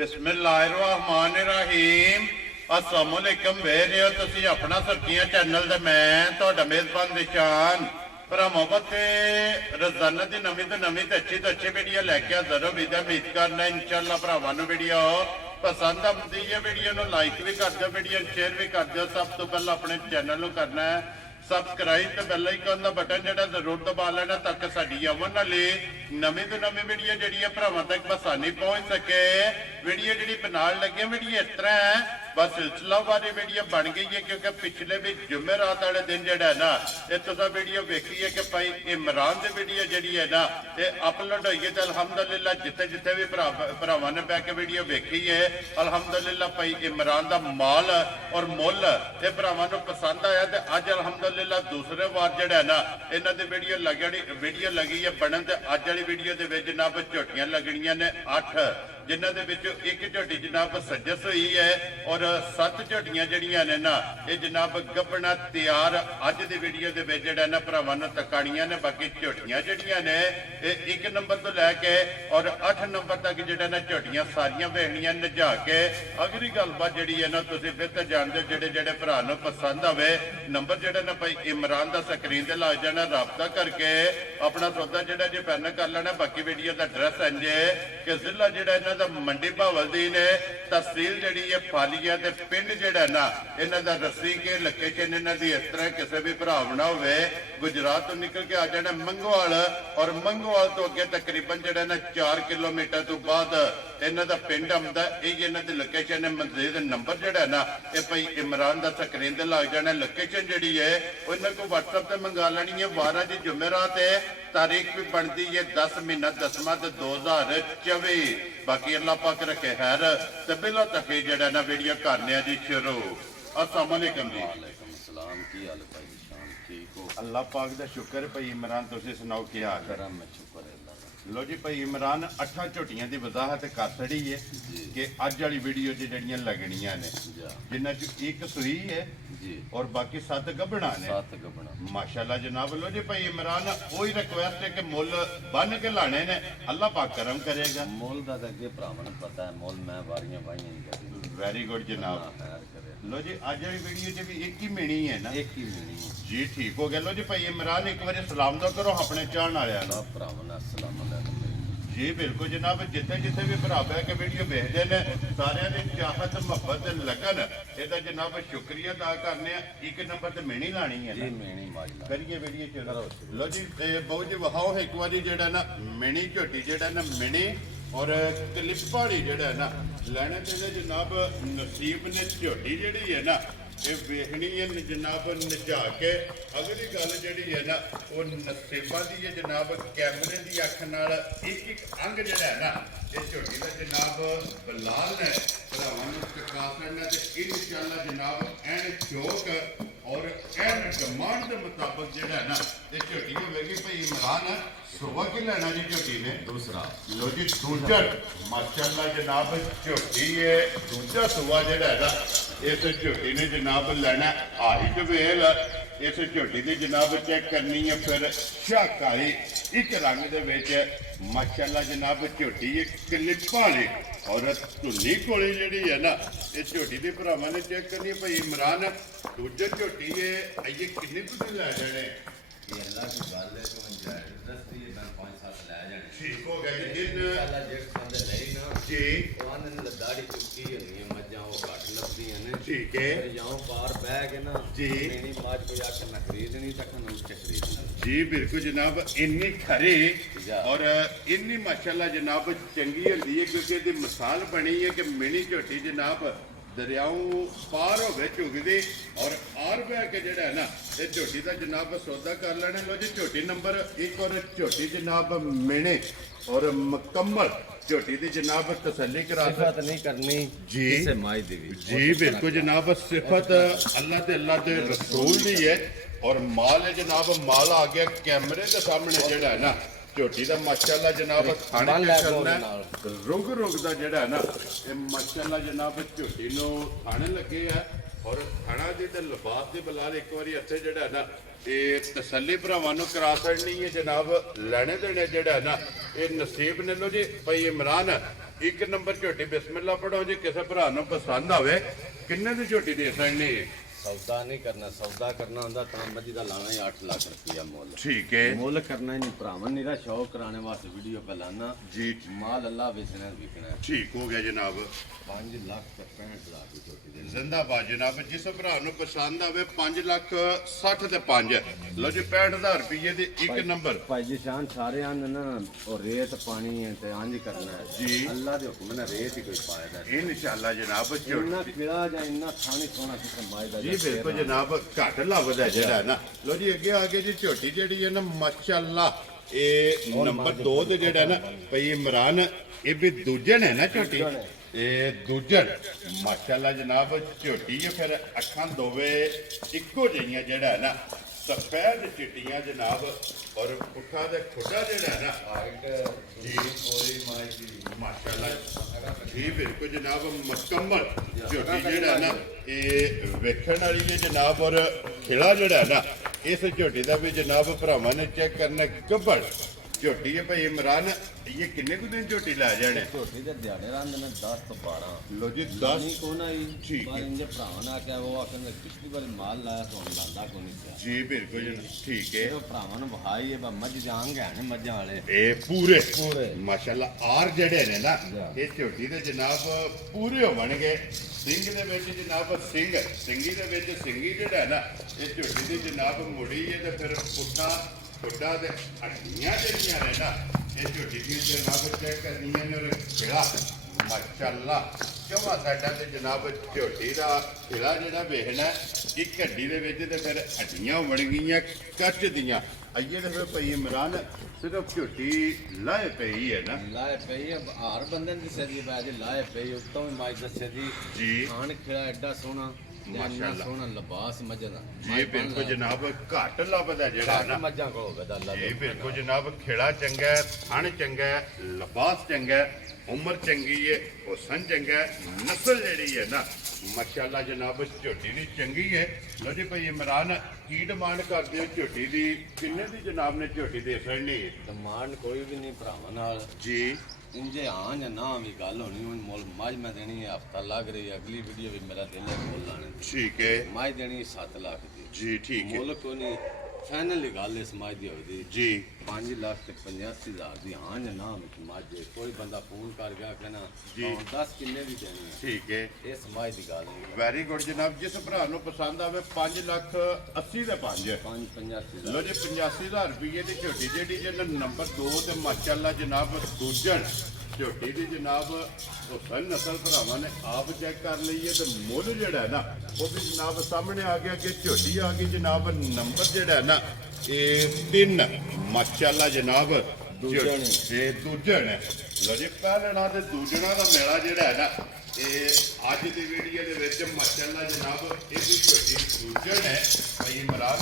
बिस्मिल्लाहिर्रहमानिर्रहीम अस्सलाम वालेकुम वेर हो तुसी अपना सरकियां चैनल ते मैं तुहाडा मेजबान निशान भरा मोहब्बत रोजाना की नवी तो नवी तो अच्छी वीडियो लैके हाजिर हो विदा उम्मीद करना इंशाअल्लाह भरावां नूं वीडियो पसंद आती है। वीडियो नूं लाइक भी कर दो, वीडियो शेयर भी कर दो। सब तो पहले अपने चैनल नूं करना है सबसक्राइब तो बेल आइकन का बटन जो जरूर दबा लेना ताकि साडी आवन वाली नवी तो नवी वीडियो जी भरावां तक आसानी पहुंच सके। वीडियो जी बनाने लगे वीडियो इस तरह है बस सिलसिला वाली वीडियो बन गई है क्योंकि पिछले भी जुमेरात वाले दिन जो है ना ये तुसा वीडियो वेखी है कि भाई इमरान की वीडियो जी है ना ये अपलोड हुई है। तो अलहमदुलिल्लाह जिथे जिथे भी भरावां ने बह के वीडियो वेखी है अलहमदुलिल्लाह भाई इमरान का माल और मुल ये भरावां नूं पसंद आया। तो अज अलहमदुलिल्लाह दूसरे वार जो है ना इन्हां दी वीडियो लगी है बनन। ते अज वाली वीडियो दे विच जनाब झोटियां लगनियां ने 8 जिन्हां दे विचों एक झोटी जनाब सजस हुई है और 7 झोटियां जड़ियां ने ना ये जनाब गब्बना तैयार अज दी वीडियो दे विच जिहड़ा ना भरावां नूं तकाणियां ने। बाकी झोटियां जड़ियां ने ये 1 नंबर तो लैके और 8 नंबर तक जिहड़ा ना झोटियां सारियां वेखणियां नजा के अगली गलबात जिहड़ी है ना तुसीं बेहतर जानदे हो। जिहड़े भरा नूं पसंद आवे नंबर जिहड़ा ना भाई इमरान दा स्क्रीन ते लग जाना राबता करके अपना सौदा जिहड़ा जी फाइनल कर लेना। बाकी वीडियो दा एड्रैस इंज है कि जिला जिहड़ा इन्हां दा मंडी भावलदीन है, तहसील जिहड़ी है फालिया ते पिंड जिहड़ा ना इन्हां दा रस्सी के लोकेशन इन्हां दी इस तरह किसी भी भरावना होवे गुजरात तो निकल के आ जाना मंगोवाल और मंगोवाल तो अगे तकरीबन जिहड़ा ना 4 किलोमीटर तो बाद इन्हां दा पिंड आउंदा। ये इन्हां दी लोकेशन है। मजीद नंबर जिहड़ा ना ये भाई इमरान दा स्क्रीन ते लग जाना। लोकेशन जिहड़ी है इन्हां को WhatsApp ते मंगा लेनी है। 12 जी जुमेरात है, तारीख भी बनती है 10 महीना 10वां 2024। बाकी अल्लाह पाक रखे खैर ते बिला तक जड़ा ना वीडियो करने जी शुरू। अस्सलाम वालेकुम जी। वालेकुम सलाम। की हाल है भाई शान? ठीक हो? अल्लाह पाक दा शुक्र भाई इमरान तुसीं सुनाओ की हाल है? करम में शुक्र है अल्लाह का। लो जी भाई इमरान 8 झोटियां की वजाहत कर छड़ी है कि अज वाली वीडियो च जड़ियां लगनियां ने जिन्हां च एक सुई है जी और बाकी 7 गब्बना ने। 7 गबना माशाल्लाह जनाब। लो जी भाई इमरान वही रिक्वेस्ट है कि मुल बन के लाने ने अल्लाह पाक करम करेगा। मोल दा अगे भरावां नूं पता है मोल मैं वारियां वाहियां ही करी वेरी गुड जनाब। खैर करे। लो जी अज वाली वीडियो च भी एक ही मिनी है ना? एक ही मिली जी ठीक हो गया। लो जी भाई इमरान एक बार सलाम दो करो अपने चाहने वाले सब भरावां नूं अस्सलाम वालेकुम। जी बिल्कुल जनाब। जिथे जिथे भी भरा बह के वीडियो देखते हैं सारे की चाहत मुहब्बत लगन ਇਹਦਾ जनाब शुक्रिया अदा करने। 1 नंबर ते मिनी लानी है जी ना? मेणी माजला करिए वीडियो चलो। लो जी बहुत जी वहाओ एक बार जेड़ा ना मिनी झोटी जेड़ा ना मिनी और क्लिप वाली जेड़ा ना लैने ते जनाब नसीब ने झोटी जेड़ी है ना ये वेखनी है जनाब नचा के। अगली गल जी है ना वो नसीबा की है जनाब कैमरे की अख नाल एक अंग जड़ा है ना ये झोटी का जनाब बलाल ने भरावां नूं चका करना ते इंशाअल्लाह जनाब एन चौक और एन डिमांड के मुताबिक जड़ा है ना ये झोटी होगी भाई इमरान सुबह की लेना जी झोटी ने दूसरा। लो जी दूजा माशाअल्लाह जनाब झोटी है दूजा सुबह जड़ा है ना इस झोटी ने जनाब लेना हाइट वेल इस झोटी की जनाब चेक करनी है फिर शाकाई एक रंग दे विच माशाअल्लाह जनाब झोटी है क्लिप वाली और धुनी कोली जी है ना ये झोटी के भरावां ने चेक करनी है भाई इमरान दूजा झोटी है ये किन्ने तुसीं लै जाने? ये अल्लाह की गल है कि मैं जबरदस्ती मैं 5-7 ले जाने ठीक हो गया जी। इंशाअल्लाह जेठ बंदे ले ना जी तो आनंद लदाड़ी चुकी होनी है मज्जां वो घट लभदियां ने। ठीक है फिर जाओ पार बह के ना जी। मेणी बाज कोई आके ना खरीदनी तक ना उसके खरीदना जी बिल्कुल जनाब। इन्नी खरी जा। और इन्नी माशाल्लाह जनाब चंगी होती है क्योंकि इसकी मिसाल बनी है कि मिनी झोटी जनाब दरियाओं पार हो चुगदी और आर बह के जड़ा है ना ये झोटी का जनाब सौदा कर लेना। लो जी झोटी नंबर 1 और झोटी जनाब मिनी और मुकम्मल झोटी की जनाब तसल्ली करा सिफत नहीं करनी जी। किसे माई दी जी बिल्कुल जनाब सिफत अल्लाह के रसूल दी है और माल है जनाब माल आ गया कैमरे के सामने जड़ा है ना झोटी का माशाल्लाह जनाब खाने चलना रुग रुग का जड़ा है ना ये माशाल्लाह जनाब झोटी नूं खाने लगे है और खाना जी तो लिबास की बलाल एक बार इत्थे जड़ा है ना ये तसल्ली भरावां नूं करा छड़नी है जनाब। लेने देने जड़ा है ना ये नसीब ने। लो जी भाई इमरान ਇੱਕ ਨੰਬਰ ਝੋਟੀ ਬਿਸਮਿਲ੍ਲਾ ਪੜੋ ਜੀ, ਕਿਸੇ ਭਰਾ ਨੂੰ ਪਸੰਦ ਆਵੇ ਕਿੰਨੇ ਦੀ ਝੋਟੀ ਦੇ ਸਕਣੀ ਹੈ? सौदा नहीं करना, सौदा करना होंदा तां मजी दा लाना ही 8 लाख रुपया मुल। ठीक है, मुल करना ही नहीं भरावन, निरा शौक कराने वास्ते वीडियो पे लाना जी, माल अल्लाह बेचना बिकना है। ठीक हो गया जनाब। 5 लाख ते 65 लाख की छोटी दे जिंदाबाद जनाब। जिस भरा ਨੂੰ ਪਸੰਦ ਆਵੇ 5 ਲੱਖ 60 ਤੇ 5 ਲੋ ਜੀ 65000 ਰੁਪਏ ਦੀ ਇੱਕ ਨੰਬਰ। भाई जी शान सारे आन ना और रेत पानी है ते आंज करना है जी। अल्लाह दे हुक्म ने रेत ही कोई पाएगा इंशाअल्लाह जनाब। इन्ना किला जा इन्ना थानी सोना किस्म मायदा ਜੀ ਬਿਲਕੁਲ ਜਨਾਬ, ਘੱਟ ਲੱਭਦਾ ਜਿਹੜਾ ਨਾ। ਲੋ ਜੀ ਅੱਗੇ ਆ ਗਏ ਜੀ ਝੋਟੀ ਜਿਹੜੀ ਹੈ ਨਾ ਮਾਸ਼ਾਅੱਲਾ ਇਹ ਨੰਬਰ 2 ਤੇ ਜਿਹੜਾ ਨਾ ਭਈ ਇਮਰਾਨ ਇਹ ਵੀ ਦੂਜਣ ਹੈ ਨਾ ਝੋਟੀ, ਇਹ ਦੂਜਣ ਮਾਸ਼ਾਅੱਲਾ ਜਨਾਬ। ਝੋਟੀ ਹੈ ਫਿਰ ਅੱਖਾਂ ਦੋਵੇਂ ਇੱਕੋ ਜਿਹੀਆਂ ਜਿਹੜਾ ਨਾ ਸਫੈਦ ਚਿੱਟੀਆਂ ਜਨਾਬ, ਔਰ ਪੁੱਠਾ ਦੇ ਖੁੱਡਾ ਜਿਹੜਾ ਨਾ जी कोई माई जी ਮਾਸ਼ਾਅੱਲਾ ਜੀ ਬਿਲਕੁਲ ਜਨਾਬ ਮੁਕੰਮਲ ਝੋਟੀ ਜਿਹੜਾ ਨਾ ਇਹ ਵੇਖਣ ਵਾਲੀ ਹੈ ਜਨਾਬ। ਔਰ ਖਿਲਾ ਜਿਹੜਾ ਨਾ ਇਸ ਝੋਟੀ ਦਾ ਵੀ ਜਨਾਬ ਭਰਾਵਾਂ ਨੇ ਚੈੱਕ ਕਰਨਾ ਗੱਬੜ ਝੋਟੀ ਹੈ ਭਾਈ ਇਮਰਾਨ। ਇਹ ਕਿੰਨੇ ਕੁ ਦਿਨ ਝੋਟੀ ਲੈ ਜਾਣੇ? छोटी दे दिहाड़े रंद में 10 तो 12 ਲੋ ਜੀ 10 नहीं कोना ही ठीक है। पर इनके भरावन आके वो आके पिछली बार माल लाया तो हम लांदा को नहीं था ਜੀ ਬਿਲਕੁਲ ਜਨਾਬ, ਠੀਕ ਹੈ। ਇਹ ਭਰਾਵਾਂ ਨੂੰ ਵਹਾਈ ਹੈ ਮੱਝ ਜਾਂਗ ਹੈ ਨੇ ਮੱਝਾਂ ਵਾਲੇ ਇਹ ਪੂਰੇ ਪੂਰੇ। ਮਾਸ਼ਾਅੱਲਾ ਆਰ ਜਿਹੜੇ ਨੇ ਨਾ ਇਹ ਝੋਟੀ ਦੇ ਜਨਾਬ ਪੂਰੇ ਹੋਣਗੇ। ਸਿੰਘ ਦੇ ਵਿੱਚ ਜਨਾਬ ਸਿੰਘੀ ਦੇ ਵਿੱਚ ਸਿੰਘੀ ਜਿਹੜਾ ਨਾ ਇਹ ਝੋਟੀ ਦੀ ਜਨਾਬ ਮੁੜੀ ਹੈ ਤੇ ਫਿਰ ਪੁੱਠਾ ਖੁੱਡਾ ਦੇ ਹੱਡੀਆਂ ਜਿਹੜੀਆਂ ਨੇ ਨਾ ਇਹ ਝੋਟੀ ਦੀ ਜਨਾਬ ਚੈੱਕ ਕਰਨੀਆਂ ਨੇ। ਔਰ ਖਿਲਾ ਮਾਸ਼ਾਅੱਲਾ ਚੌਵਾ ਸਾਡਾ ਤੇ ਜਨਾਬ ਝੋਟੀ ਦਾ ਖਿਲਾ ਜਿਹੜਾ ਵੇਖਣਾ ਇੱਕ ਹੱਡੀ ਦੇ ਵਿੱਚ ਤੇ ਫਿਰ ਹੱਡੀਆਂ ਬਣ ਗਈਆਂ ਕੱਚ ਦੀਆਂ। ਆਈਏ ਤੇ ਫਿਰ ਭਈ ਇਮਰਾਨ ਸਿਰਫ ਝੋਟੀ ਲਾਏ ਪਈ ਹੈ ਨਾ। ਲਾਏ ਪਈ ਹੈ ਹਰ ਬੰਦੇ ਦੀ ਸਦੀ ਬਾਜ ਲਾਏ ਪਈ ਉੱਤੋਂ ਵੀ ਮਾਈ ਦੱਸੇ ਦੀ ਜੀ ਖਾਣ ਖਿਲਾ ਐਡਾ ਸੋਹਣਾ ਇੰਨਾ ਮਾਸ਼ਾਅੱਲਾ। ਸੋਹਣਾ ਲਿਬਾਸ ਮੱਝਾਂ ਦਾ ਜੀ ਬਿਲਕੁਲ ਜਨਾਬ, ਘੱਟ ਲੱਭਦਾ ਜਿਹੜਾ ਨਾ ਮੱਝਾਂ ਕੋਲ ਹੋਵੇ ਤਾਂ ਅੱਲਾ ਇਹ ਬਿਲਕੁਲ ਜਨਾਬ ਖੇੜਾ ਚੰਗਾ ਹੈ, ਥਣ ਚੰਗਾ ਹੈ, ਲਿਬਾਸ ਚੰਗਾ ਹੈ, ਉਮਰ ਚੰਗੀ ਹੈ, ਹੁਸਨ ਚੰਗਾ ਹੈ, ਨਸਲ ਜਿਹੜੀ ਹੈ ਨਾ ਮਾਸ਼ਾਅੱਲਾ ਜਨਾਬ ਝੋਟੀ ਦੀ ਚੰਗੀ ਹੈ। ਲੋ ਜੀ ਭਾਈ ਇਮਰਾਨ ਕੀ ਡਿਮਾਂਡ ਕਰਦੇ ਹੋ ਝੋਟੀ ਦੀ? ਕਿੰਨੇ ਦੀ ਜਨਾਬ ਨੇ ਝੋਟੀ ਦੇ ਸਕਣੀ ਹੈ? ਡਿਮਾਂਡ ਕੋਈ ਵੀ ਨਹੀਂ ਭਰਾਵਾਂ ਨਾਲ ਜੀ ਇੰਜੇ ਹਾਂ ਜਾਂ ਨਾ ਵੀ ਗੱਲ ਹੋਣੀ ਹੁਣ ਮੁੱਲ ਮੱਝ ਮੈਂ ਦੇਣੀ ਹੈ ਹਫਤਾ ਲੱਗ ਰਹੀ ਹੈ ਅਗਲੀ ਵੀਡੀਓ ਵੀ ਮੇਰਾ ਦਿਲ ਹੈ ਮੁੱਲ ਲਾਣੇ ਦੀ। ਠੀਕ ਹੈ ਮੱਝ ਦੇਣੀ 7 ਲੱਖ ਦੀ ਜੀ, ਠੀਕ ਹੈ ਮੁੱਲ ਕੋਈ ਨਹੀਂ ਫਾਈਨਲ ਗੱਲ ਇਸ ਮੱਝ ਦੀ ਹੋਈ ਜੀ 5 ਲੱਖ ਤੇ 85,000 ਦੀ ਹਾਂ ਜਾਂ ਨਾ ਵਿੱਚ ਮੱਝ ਹੈ। ਕੋਈ ਬੰਦਾ ਫੋਨ ਕਰ ਗਿਆ ਕਹਿਣਾ ਜੀ। 10 ਕਿੰਨੇ ਵੀ ਦੇਣੀ ਹੈ ਠੀਕ ਹੈ ਇਸ ਮੱਝ ਦੀ ਗੱਲ ਨਹੀਂ ਵੈਰੀ ਗੁੱਡ ਜਨਾਬ। ਜਿਸ ਭਰਾ ਨੂੰ ਪਸੰਦ ਆਵੇ 5 ਲੱਖ 80 ਦੇ 5 85,000 ਲੋ ਜੀ 85,000 ਰੁਪਏ ਦੀ ਝੋਟੀ ਜਿਹੜੀ ਜਿਹਨਾਂ ਨੰਬਰ 2 ਤੇ ਮਾਸ਼ਾਅੱਲਾ ਜਨਾਬ ਦੂਜਣ ਝੋਟੀ ਦੀ ਜਨਾਬ ਹੁਸਨ ਨਸਲ ਭਰਾਵਾਂ ਨੇ ਆਪ ਚੈੱਕ ਕਰ ਲਈ ਹੈ ਤੇ ਮੁੱਲ ਜਿਹੜਾ ਹੈ ਨਾ ਉਹ ਵੀ ਜਨਾਬ ਸਾਹਮਣੇ ਆ ਗਿਆ ਕਿ ਝੋਟੀ ਆ ਗਈ ਜਨਾਬ ਨੰਬਰ ਜਿਹੜਾ ਹੈ ਨਾ ਇਹ 3 ਮਾਸ਼ਾਅੱਲਾ ਜਨਾਬ ਦੂਜਣ। ਇਹ ਦੂਜਣ ਹੈ। ਲੋ ਜੀ ਪਹਿਲਣਾ ਤੇ ਦੂਜਣਾ ਦਾ ਮੇਲਾ ਜਿਹੜਾ ਹੈ ਨਾ ਇਹ ਅੱਜ ਦੀ ਵੀਡੀਓ ਦੇ ਵਿੱਚ ਮਾਸ਼ਾਅੱਲਾ ਜਨਾਬ ਇਹਦੀ ਝੋਟੀ ਦੂਜਣ ਹੈ। ਭਾਈ ਇਮਰਾਨ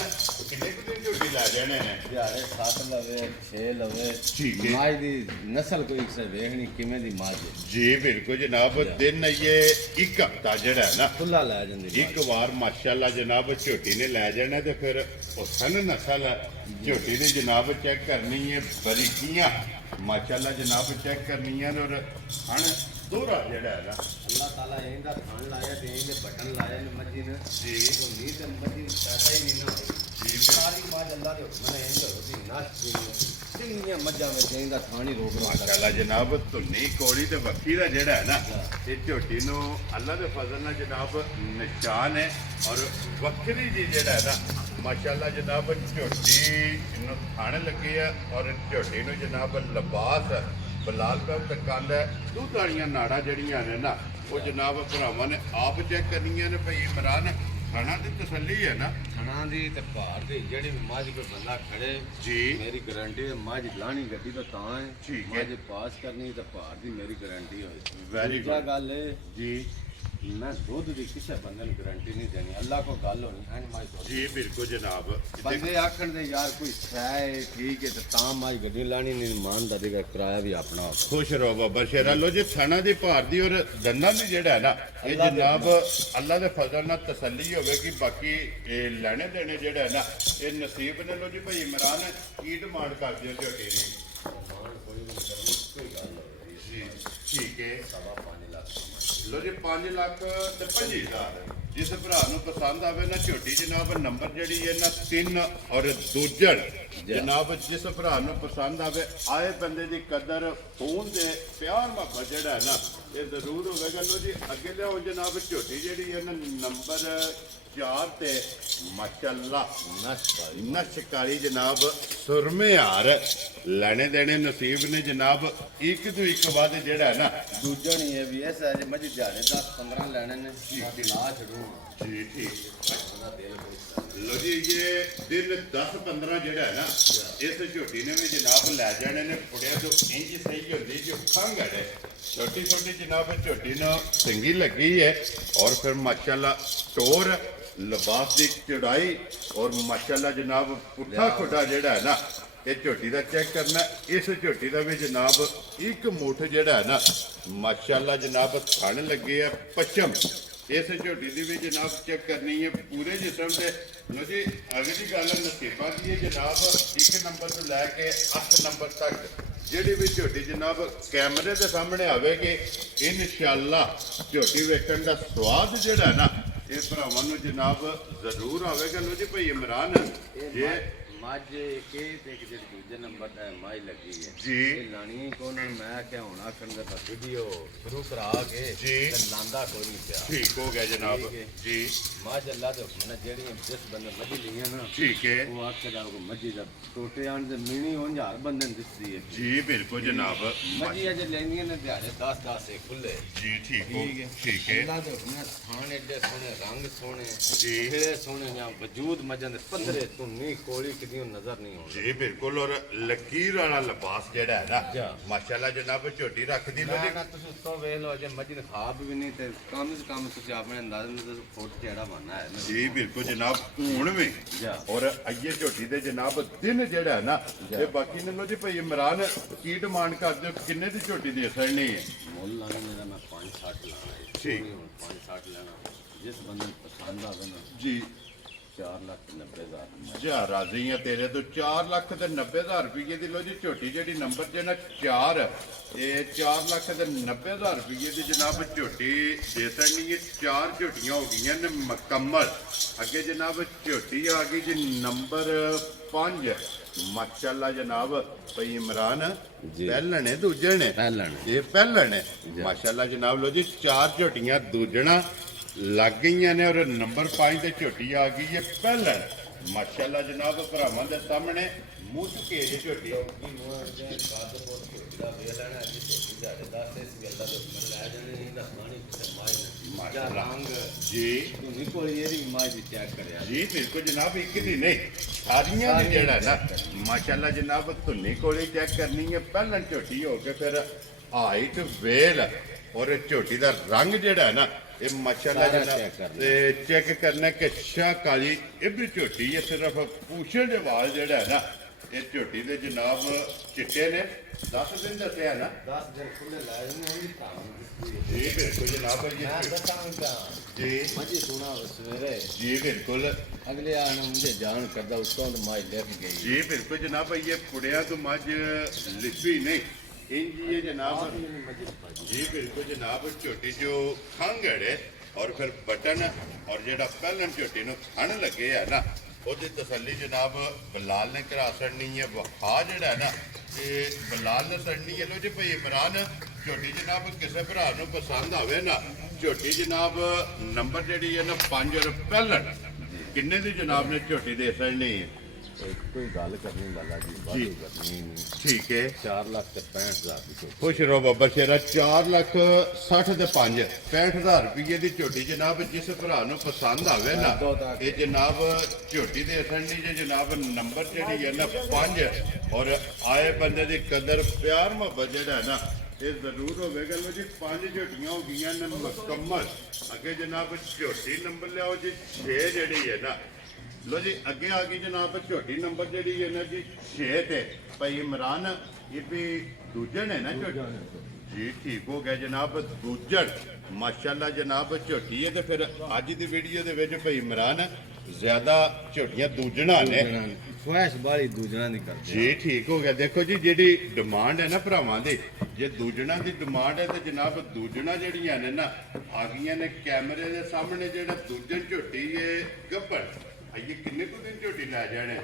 ਕਿੰਨੇ ਕੁ ਦਿਨ ਝੋਟੀ ਲੈ ਜਾਣੇ ਨੇ? ਦਿਹਾੜੇ 7 ਲਵੇ 6 ਲਵੇ ਠੀਕ ਹੈ। ਮੱਝ ਦੀ ਨਸਲ ਕੋਈ ਕਿਸੇ ਵੇਖਣੀ ਕਿਵੇਂ ਦੀ ਮੱਝ ਹੈ ਜੀ ਬਿਲਕੁਲ ਜਨਾਬ ਦਿਨ ਇਹ ਇੱਕ ਹਫਤਾ ਜਿਹੜਾ ਹੈ ਨਾ ਖੁੱਲਾ ਲੈ ਜਾਂਦੀ ਮੱਝ। ਇੱਕ ਵਾਰ ਮਾਸ਼ਾਅੱਲਾ ਜਨਾਬ ਝੋਟੀ ਨੇ ਲੈ ਜਾਣਾ ਤੇ ਫਿਰ ਹੁਸਨ ਨਸਲ ਝੋਟੀ ਦੀ ਜਨਾਬ ਚੈੱਕ ਕਰਨੀ ਹੈ, ਬਰੀਕੀਆਂ ਮਾਸ਼ਾਅੱਲਾ ਜਨਾਬ ਚੈੱਕ ਕਰਨੀਆਂ ਨੇ। ਔਰ ਹਣ ਦੋਹਰਾ ਜਿਹੜਾ ਹੈ ਨਾ ਅੱਲਾਹ ਤਾਲਾ ਇਹਦਾ ਖਾਣ ਲਾਇਆ ਤੇ ਇਹਦੇ ਬਟਨ ਲਾਇਆ ਨੇ ਮੱਝੀ ਨੇ ਜੀ ਉਹ ਨੀ ਤੇ ਮੱਝੀ ਪੈਦਾ ਹੀ ਨਹੀਂ ਨਾ ਹੋਈ। ਜੀ ਸਾਰੀ ਮੱਝ ਅੱਲਾਹ ਦੇ ਹੁਕਮ ਨੇ ਇਹਦੇ ਉਹਦੀ ਨਸ਼ ਦੀ ਕਿੰਨੀਆਂ ਮੱਝਾਂ ਵਿੱਚ ਇਹਦਾ ਖਾਣੀ ਰੋਕ ਰੋਕ ਮਾਸ਼ਾਅੱਲਾ ਜਨਾਬ ਧੁੰਨੀ ਕੋੜੀ ਤੇ ਵੱਖੀ ਦਾ ਜਿਹੜਾ ਹੈ ਨਾ ਇਹ ਝੋਟੀ ਨੂੰ ਅੱਲਾ ਦੇ ਫਜ਼ਲ ਨਾਲ ਜਨਾਬ ਨਿਸ਼ਾਨ ਹੈ। ਔਰ ਵੱਖਰੀ ਜੀ ਜਿਹੜਾ ਹੈ ਨਾ ਮਾਸ਼ਾਅੱਲਾ ਜਨਾਬ ਝੋਟੀ ਨੂੰ ਖਾਣ ਲੱਗੀ ਹੈ। ਔਰ ਝੋਟੀ ਨੂੰ ਜਨਾਬ ਲਿਬਾਸ ਬਲਾਲ ਪੈ ਤਕਾਂਦਾ ਦੁੱਧ ਵਾਲੀਆਂ ਨਾੜਾਂ ਜਿਹੜੀਆਂ ਨੇ ਨਾ ਉਹ ਜਨਾਬ ਭਰਾਵਾਂ ਨੇ ਆਪ ਚੈੱਕ ਕਰਨੀਆਂ ਨੇ। ਭਾਈ ਇਮਰਾਨ ਖਾਣਾ ਦੀ ਤਸੱਲੀ ਹੈ ਨਾ ਖਾਣਾ ਦੀ ਤੇ ਭਾਰ ਦੀ ਜਿਹੜੀ ਵੀ ਮੱਝ ਕੋਈ ਬੰਦਾ ਖੜੇ ਜੀ ਮੇਰੀ ਗਾਰੰਟੀ ਹੈ ਮੱਝ ਲਾਣੀ ਗੱਡੀ ਤਾਂ ਤਾਂ ਹੈ ਠੀਕ ਹੈ। ਮੱਝ ਪਾਸ ਕਰਨੀ ਤੇ ਭਾਰ ਦੀ ਮੇਰੀ ਗਾਰੰਟੀ ਹੋਏ Very ਦੂਜਾ good. ਗੱਲ ਹੈ ਜੀ ਮੈਂ ਦੁੱਧ ਦੀ ਕਿਸੇ ਬੰਦੇ ਨੂੰ ਗਾਰੰਟੀ ਨਹੀਂ ਦੇਣੀ ਅੱਲਾਹ ਕੋ ਗੱਲ ਹੋਣੀ ਐਂਡ ਮਾਈ ਜੀ ਬਿਲਕੁਲ ਜਨਾਬ ਬੰਦੇ ਆਖਣ ਦੇ ਯਾਰ ਕੋਈ ਹੈ ਠੀਕ ਹੈ ਤੇ ਤਾਂ ਮਾਈ ਗੱਡੀ ਲਾਣੀ ਨਹੀਂ ਇਮਾਨਦਾਰੀ ਦਾ ਕਿਰਾਇਆ ਵੀ ਆਪਣਾ ਹੋਵੇ। ਖੁਸ਼ ਰਹੋ ਬਾਬਾ ਸ਼ੇਰਾ ਲੋ ਜੀ ਥਾਣਾ ਦੀ ਭਾਰ ਦੀ ਔਰ ਦੰਦਾਂ ਦੀ ਜਿਹੜਾ ਹੈ ਨਾ ਇਹ ਅੱਲਾ ਦੇ ਜਨਾਬ ਅੱਲਾ ਦੇ ਫਜ਼ਲ ਨਾਲ ਤਸੱਲੀ ਹੋਵੇਗੀ। ਬਾਕੀ ਇਹ ਲੈਣੇ ਦੇਣੇ ਜਿਹੜਾ ਹੈ ਨਾ ਇਹ ਨਸੀਬ ਨੇ। ਲੋ ਜੀ ਭਾਈ ਇਮਰਾਨ ਕੀ ਡਿਮਾਂਡ ਕਰਦੇ ਹੋ ਝੋਟੀ ਦੀ? ਕੋਈ ਗੱਲ ਹੋਵੇ ਜੀ ਠੀਕ ਹੈ। 5.5 ਲੱਖ ਦੀ ਮੱਝ। ਲੋ ਜੀ 5 ਲੱਖ ਤੇ 25,000 ਜਿਸ ਭਰਾ ਨੂੰ ਪਸੰਦ ਆਵੇ ਨਾ ਝੋਟੀ ਜਨਾਬ ਨੰਬਰ ਜਿਹੜੀ ਹੈ ਨਾ 3 ਔਰ ਦੂਜਣ ਜਨਾਬ ਜਿਸ ਭਰਾ ਨੂੰ ਪਸੰਦ ਆਵੇ ਆਏ ਬੰਦੇ ਦੀ ਕਦਰ ਫੋਨ ਦੇ ਪਿਆਰ ਮੁਹੱਬਤ ਜਿਹੜਾ ਹੈ ਨਾ ਇਹ ਜ਼ਰੂਰ ਹੋਵੇਗਾ। ਲੋ ਜੀ ਅੱਗੇ ਲਿਆਓ ਜਨਾਬ ਝੋਟੀ ਜਿਹੜੀ ਹੈ ਨਾ ਨੰਬਰ 4 ਤੇ ਮਾਸ਼ਾਅੱਲਾ ਨਸ਼ਕਾਰੀ ਜਨਾਬ ਸੁਰਮੇ ਹਾਰ ਲੈਣੇ ਦੇਣੇ ਨਸੀਬ ਨੇ ਜਨਾਬ ਇੱਕ ਤੋਂ ਇੱਕ ਬਾਅਦ ਜਿਹੜਾ ਹੈ ਨਾ ਦੂਜਾ ਨਹੀਂ ਹੈ ਵੀ ਐਸਾ ਜੇ ਮੱਝ ਦਿਹਾੜੇ 10-15 ਲੈਣੇ ਨੇ ਬਾਕੀ ਲਾ ਛੱਡੂਗਾ। ਜੀ ਠੀਕ ਉਹਦਾ ਦਿਲ ਕੋਈ ਲੋ ਜੀ ਇਹ ਦਿਨ 10-15 ਜਿਹੜਾ ਹੈ ਨਾ ਇਸ ਝੋਟੀ ਨੇ ਵੀ ਜਨਾਬ ਲੈ ਜਾਣੇ ਨੇ ਪੁੜਿਆ ਤੋਂ ਇੰਜ ਸਹੀ ਹੁੰਦੀ ਜੋ ਖੰਗ ਹੈ ਛੋਟੀ ਛੋਟੀ ਜਨਾਬ ਝੋਟੀ ਨੂੰ ਚੰਗੀ ਲੱਗੀ ਹੈ ਔਰ ਫਿਰ ਮਾਸ਼ਾਅੱਲਾ ਟੋਰ ਲਿਬਾਸ ਦੀ ਚੜਾਈ ਔਰ ਮਾਸ਼ਾਅੱਲਾ ਜਨਾਬ ਪੁੱਠਾ ਖੁੱਡਾ ਜਿਹੜਾ ਹੈ ਨਾ ਇਹ ਝੋਟੀ ਦਾ ਚੈੱਕ ਕਰਨਾ ਇਸ ਝੋਟੀ ਦਾ ਵੀ ਜਨਾਬ ਇੱਕ ਮੁੱਠ ਜਿਹੜਾ ਹੈ ਨਾ ਮਾਸ਼ਾਅੱਲਾ ਜਨਾਬ ਥਣ ਲੱਗੇ ਆ ਪੱਛਮ ਇਸ ਝੋਟੀ ਦੀ ਵੀ ਜਨਾਬ ਚੈੱਕ ਕਰਨੀ ਹੈ ਪੂਰੇ ਜਿਸਮ ਤੇ। ਲੋ ਜੀ ਅਗਲੀ ਗੱਲ ਨਸੀਬਾਂ ਦੀ ਹੈ ਜਨਾਬ 1 ਨੰਬਰ ਤੋਂ ਲੈ ਕੇ 8 ਨੰਬਰ ਤੱਕ ਜਿਹੜੀ ਵੀ ਝੋਟੀ ਜਨਾਬ ਕੈਮਰੇ ਦੇ ਸਾਹਮਣੇ ਆਵੇਗੀ ਇਨਸ਼ਾਅੱਲਾ ਝੋਟੀ ਵੇਖਣ ਦਾ ਸਵਾਦ ਜਿਹੜਾ ਨਾ ਇਹ ਭਰਾਵਾਂ ਨੂੰ ਜਨਾਬ ਜ਼ਰੂਰ ਆਵੇਗਾ। ਲੋ ਜੀ ਭਾਈ ਇਮਰਾਨ ਜੇ ਮੱਝ ਕੇ ਤੇ ਇੱਕ ਜਿਹੜੀ ਦੂਜੇ ਨੰਬਰ ਤੇ ਮਾਈ ਲੱਗੀ ਹੈ ਜੀ ਇਹ ਲਾਣੀ ਕੋਨ ਮੈਂ ਕਿ ਹੁਣ ਆਖਣ ਦਾ ਵੀਡੀਓ ਸ਼ੁਰੂ ਕਰਾ ਕੇ ਜੀ। ਤੇ ਲਾਂਦਾ ਕੋਈ ਨਹੀਂ ਪਿਆ। ਠੀਕ ਹੋ ਗਿਆ ਜਨਾਬ ਠੀਕ ਹੈ। ਜੀ ਮੱਝ ਅੱਲਾ ਦੇ ਹੁਕਮ ਨਾਲ ਜਿਹੜੀਆਂ ਜਿਸ ਬੰਦੇ ਮੱਝ ਲਈਆਂ ਨਾ ਠੀਕ ਹੈ ਉਹ ਆਖੇ ਦਾ ਉਹ ਮੱਝੀ ਦਾ ਟੋਟੇ ਆਣ ਦੇ ਮੀਣੀ ਹੋਣ ਹਜ਼ਾਰ ਬੰਦੇ ਨੂੰ ਦਿਸਦੀ ਹੈ ਜੀ ਬਿਲਕੁਲ ਜਨਾਬ ਮੱਝੀ ਅਜੇ ਲੈਣੀਆਂ ਨੇ ਦਿਹਾੜੇ 10-10 ਏ ਖੁੱਲੇ ਜੀ ਠੀਕ ਹੋ ਠੀਕ ਹੈ। ਠੀਕ ਹੈ ਅੱਲਾ ਦੇ ਹੁਕਮ ਨਾਲ ਥਾਣ ਏਡੇ ਸੋਹਣੇ ਰੰਗ ਸੋਹਣੇ ਜੀ। ਫਿਰੇ ਸੋਹਣੇ ਜਾਂ ਵਜੂਦ ਮੱਝਾਂ ਦੇ ਪੱਧਰੇ ਧੁੰਨੀ ਕੋਲੀ ਕਿਤੇ ਨਜ਼ਰ ਨਹੀਂ ਆਉਂਦੀ। ਜੀ ਬਿਲਕੁਲ ਔਰ ਲਕੀਰ ਵਾਲਾ ਲਿਬਾਸ ਜਿਹੜਾ ਹੈ ਨਾ ਜੀ। ਮਾਸ਼ਾਅੱਲਾ ਜਨਾਬ ਝੋਟੀ ਰੱਖਦੀ ਲੋ ਜੀ ਨਾ ਤੁਸੀਂ ਉੱਤੋਂ ਵੇਖ ਲਓ ਜੇ ਮੱਝ ਦੇ ਖਾਬ ਵੀ ਨਹੀਂ ਤੇ ਕੰਮ ਸੇ ਕੰਮ ਤੁਸੀਂ ਆਪਣੇ ਅੰਦਾਜ਼ੇ ਨਾਲ ਫੁੱਟ ਜਿਹੜਾ ਬਣਨਾ ਹੈ ਨਾ। ਜੀ ਬਿਲਕੁਲ ਜਨਾਬ ਹੁਣ ਵੀ ਜਾ। ਔਰ ਅੱਗੇ ਝੋਟੀ ਦੇ ਜਨਾਬ ਦਿਨ ਜਿਹੜਾ ਹੈ ਨਾ ਤੇ ਬਾਕੀ ਨੇ ਲੋ ਜੀ ਭਾਈ ਇਮਰਾਨ ਕੀ ਡਿਮਾਂਡ ਕਰਦੇ ਹੋ ਕਿੰਨੇ ਦੀ ਝੋਟੀ ਦੇ ਅਸਰਨੀ ਹੈ ਮੁੱਲ ਲਾਣਾ ਮੇਰਾ ਮੈਂ 5-60 ਲਾਣਾ ਹੈ ਠੀਕ। 5-60 ਲੈਣਾ ਜਿਸ ਬੰਦੇ ਨੂੰ ਪਸੰਦ ਆਵੇ ਨਾ ਜੀ 4,90,000 ਜਾ ਰਾਜ਼ੀ ਆ ਤੇਰੇ ਤੋਂ 4,90,000 ਰੁਪਏ ਦੀ ਲੋ ਜੀ ਝੋਟੀ ਜਿਹੜੀ ਨੰਬਰ ਜਿਹੜਾ 4 ਇਹ 4,90,000 ਰੁਪਏ ਦੀ ਜਨਾਬ ਝੋਟੀ ਦੇ ਸਕਣੀ ਹੈ। 4 ਝੋਟੀਆਂ ਹੋ ਗਈਆਂ ਨੇ ਮੁਕੰਮਲ। ਅੱਗੇ ਜਨਾਬ ਝੋਟੀ ਆ ਗਈ ਜੀ ਨੰਬਰ 5 ਮਾਸ਼ਾਅੱਲਾ ਜਨਾਬ ਭਾਈ ਇਮਰਾਨ ਜੀ। ਪਹਿਲਣ ਹੈ ਦੂਜਣ ਹੈ ਪਹਿਲਣ ਇਹ ਪਹਿਲਣ ਹੈ ਮਾਸ਼ਾਅੱਲਾ ਜਨਾਬ ਲੋ ਜੀ 4 ਝੋਟੀਆਂ ਦੂਜਣਾ ਲੱਗ ਗਈਆਂ ਨੇ ਔਰ ਨੰਬਰ 5 ਤੇ ਝੋਟੀ ਆ ਗਈ ਹੈ ਪਹਿਲਣ ਮਾਸ਼ਾਅੱਲਾ ਜਨਾਬ ਭਰਾਵਾਂ ਦੇ ਸਾਹਮਣੇ ਮੂੰਹ ਕੇ ਝੋਟੀ ਰੰਗ ਜੀ ਧੁਨੀ ਕੋਲੀ ਇਹਦੀ ਮਾਈ ਦੀ ਚੈੱਕ ਕਰਿਆ ਜੀ ਬਿਲਕੁਲ ਜਨਾਬ ਇੱਕ ਦੀ ਨਹੀਂ ਸਾਰੀਆਂ ਦੀ ਜਿਹੜਾ ਨਾ ਮਾਸ਼ਾਅੱਲਾ ਜਨਾਬ ਧੁੰਨੀ ਕੋਲੇ ਚੈੱਕ ਕਰਨੀ ਹੈ ਪਹਿਲਣ ਝੋਟੀ ਹੋ ਕੇ ਫਿਰ ਹਾਈਟ ਵੇਲ ਔਰ ਝੋਟੀ ਦਾ ਰੰਗ ਜਿਹੜਾ ਹੈ ਨਾ ਇਹ ਮਾਸ਼ਾਅੱਲਾ ਸਾਰਾ ਜਨਾਬ check ਕਰਨਾ। ਤੇ ਚੈੱਕ ਕਰਨਾ ਕਿ ਸ਼ਾਹ ਕਾਲੀ ਇਹ ਵੀ ਝੋਟੀ ਹੈ ਸਿਰਫ ਪੂਛਲ ਦੇ ਵਾਲ ਜਿਹੜਾ ਹੈ ਨਾ ਇਹ ਝੋਟੀ ਦੇ ਜਨਾਬ ਚਿੱਟੇ ਨੇ 10 ਦਿਨ ਦੱਸਿਆ ਨਾ 10 ਦਿਨ ਖੁੱਲੇ ਲਾਏ ਨੇ ਉਹਦੀ ਭਾਵਨਾ ਜੀ ਬਿਲਕੁਲ ਜਨਾਬ ਮੈਂ ਜੀ ਦੱਸਾਂਗਾ ਜੀ ਮੱਝੀ ਸੁਣਾ ਸਵੇਰੇ ਜੀ ਬਿਲकुल ਅਗਲੇ ਆਣ ਮੁਝੇ ਜਾਣ ਕਰਦਾ ਉਤੋਂ ਮਾਈ ਲਿਖ ਗਈ ਜੀ ਬਿਲकुल जनाब ये पुड़िया तो मज लिपी नहीं इंज ये जनाब जी बिल्कुल जनाब छोटी जो खंग है और फिर बटन और जेड़ा पहलन छोटी नु खण लगे है ना ਉਹਦੀ ਤਸੱਲੀ ਜਨਾਬ ਬਲਾਲ ਨੇ ਕਰਾ ਛੜਨੀ ਹੈ ਵਖਾ ਜਿਹੜਾ ਹੈ ਨਾ ਇਹ ਬਲਾਲ ਨੇ ਛੜਨੀ ਹੈ ਲੋ ਜੀ ਭਾਈ ਇਮਰਾਨ ਝੋਟੀ ਜਨਾਬ ਕਿਸੇ ਭਰਾ ਨੂੰ ਪਸੰਦ ਆਵੇ ਨਾ ਝੋਟੀ ਜਨਾਬ ਨੰਬਰ ਜਿਹੜੀ ਹੈ ਨਾ 5 ਪਹਿਲਣ ਕਿੰਨੇ ਦੀ ਜਨਾਬ ਨੇ ਝੋਟੀ ਦੇ ਛੜਨੀ ਹੈ ਕੋਈ ਗੱਲ ਕਰਨੀ ਲਾਲਾ ਜੀ ਬਾਤ ਕਰਨੀ ਨਹੀਂ ਠੀਕ ਹੈ 4 ਲੱਖ ਤੇ 65,000 ਦੀ ਝੋਟੀ। ਖੁਸ਼ ਰਹੋ ਬਾਬਾ ਸ਼ੇਰਾ 4 ਲੱਖ 60 ਤੇ 5 65,000 ਰੁਪਏ ਦੀ ਝੋਟੀ ਜਨਾਬ ਜਿਸ ਭਰਾ ਨੂੰ ਪਸੰਦ ਆਵੇ ਨਾ ਇਹ ਜਨਾਬ ਝੋਟੀ ਦੇ ਅਸੰਡੀ ਜੇ ਜਨਾਬ ਨੰਬਰ ਜਿਹੜੀ ਹੈ ਨਾ 5 ਔਰ ਆਏ ਬੰਦੇ ਦੀ ਕਦਰ ਪਿਆਰ ਮੁਹੱਬਤ ਜਿਹੜਾ ਹੈ ਨਾ ਇਹ ਜ਼ਰੂਰ ਹੋਵੇਗਾ ਲੋ ਜੀ 5 ਝੋਟੀਆਂ ਹੋ ਗਈਆਂ ਨੇ ਮੁਕੰਮਲ ਅੱਗੇ ਜਨਾਬ ਝੋਟੀ ਨੰਬਰ ਲਿਆਓ ਜੀ 6 ਜਿਹੜੀ ਹੈ ਨਾ ਲੋ ਜੀ ਅੱਗੇ ਆ ਗਈ ਜਨਾਬ ਝੋਟੀ ਨੰਬਰ ਜਿਹੜੀ ਹੈ ਨਾ ਜੀ 6 ਤੇ ਭਾਈ ਇਮਰਾਨ ਇਹ ਵੀ ਦੂਜਣ ਹੈ ਨਾ ਝੋਟੀ ਜੀ ਠੀਕ ਹੋ ਗਿਆ ਜਨਾਬ ਦੂਜਣ ਮਾਸ਼ਾਅੱਲਾ ਜਨਾਬ ਝੋਟੀ ਹੈ ਤੇ ਫਿਰ ਅੱਜ ਦੀ ਵੀਡੀਓ ਦੇ ਵਿੱਚ ਭਾਈ ਇਮਰਾਨ ਜ਼ਿਆਦਾ ਝੋਟੀਆਂ ਦੂਜਣਾ ਨੇ ਖੁਆਇਸ਼ ਬਾਲੀ ਦੂਜਣਾ ਦੀ ਕਰਦੇ ਜੀ ਠੀਕ ਹੋ ਗਿਆ ਦੇਖੋ ਜੀ ਜਿਹੜੀ ਡਿਮਾਂਡ ਹੈ ਨਾ ਭਰਾਵਾਂ ਦੀ ਜੇ ਦੂਜਣਾ ਦੀ ਡਿਮਾਂਡ ਹੈ ਤੇ ਜਨਾਬ ਦੂਜਣਾ ਜਿਹੜੀਆਂ ਨੇ ਨਾ ਆ ਗਈਆਂ ਨੇ ਕੈਮਰੇ ਦੇ ਸਾਹਮਣੇ। ਜਿਹੜਾ ਦੂਜਣ ਝੋਟੀ ਏ ਗੱਭਣ ਇਹ ਕਿੰਨੇ ਕੁ ਦਿਨ ਝੋਟੀ ਲੈ ਜਾਣੇ?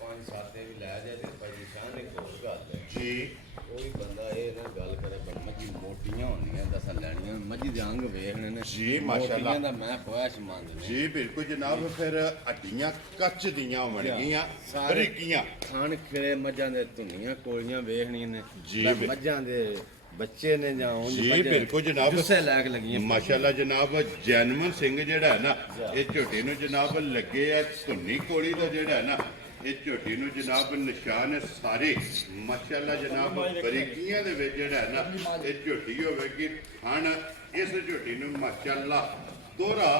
5-7 ਦਿਨ ਵੀ ਲੈ ਜਾਏ ਤੇ ਭਾਈ ਸ਼ਾਨ ਇੱਕ ਹੋਰ ਗੱਲ ਹੈ ਜੀ ਕੋਈ ਬੰਦਾ ਇਹ ਨਾ ਗੱਲ ਕਰੇ ਪਰ ਮੱਝੀ ਮੋਟੀਆਂ ਹੁੰਦੀਆਂ ਦਸਾਂ ਲੈਣੀਆਂ ਮੱਝੀ ਦੇ ਅੰਗ ਵੇਖਣੇ ਨੇ ਜੀ, ਮਾਸ਼ਾਅੱਲਾ। ਮੋਟੀਆਂ ਦਾ ਮੈਂ ਖੁਆਇਸ਼ ਮੰਨਦਾ ਜੀ ਬਿਲਕੁਲ ਜਨਾਬ। ਫਿਰ ਹੱਡੀਆਂ ਕੱਚ ਦੀਆਂ ਬਣਗੀਆਂ ਬਰੀਕੀਆਂ ਖਾਣ ਖਿਲੇ ਮੱਝਾਂ ਦੇ ਧੁੰਨੀਆਂ ਕੋਲੀਆਂ ਵੇਖਣੀਆਂ ਨੇ ਜੀ, ਤਾਂ ਮੱਝਾਂ ਦੇ ਬੱਚੇ ਨੇ ਜਾਂ ਉਂਝ ਜੀ ਮੱਝਾਂ ਬਿਲਕੁਲ ਜਨਾਬ। ਜੁੱਸੇ ਲੈ ਕੇ ਲੱਗੀਆਂ ਮਾਸ਼ਾਅੱਲਾ ਜਨਾਬ। ਜੈਨਮਨ ਸਿੰਘ ਜਿਹੜਾ ਹੈ ਨਾ ਇਹ ਝੋਟੀ ਨੂੰ ਜਨਾਬ ਲੱਗੇ ਆ ਧੁੰਨੀ ਕੋਲੀ ਦਾ ਜਿਹੜਾ ਹੈ ਨਾ ਇਹ ਝੋਟੀ ਨੂੰ ਜਨਾਬ ਨਿਸ਼ਾਨ ਹੈ ਸਾਰੇ। ਮਾਸ਼ਾਅੱਲਾ ਜਨਾਬ ਬਰੀਕੀਆਂ ਦੇ ਵਿੱਚ ਜਿਹੜਾ ਹੈ ਨਾ ਇਹ ਝੋਟੀ ਹੋਵੇਗੀ। ਹਣ ਇਸ ਝੋਟੀ ਨੂੰ ਮਾਸ਼ਾਅੱਲਾ ਦੋਹਰਾ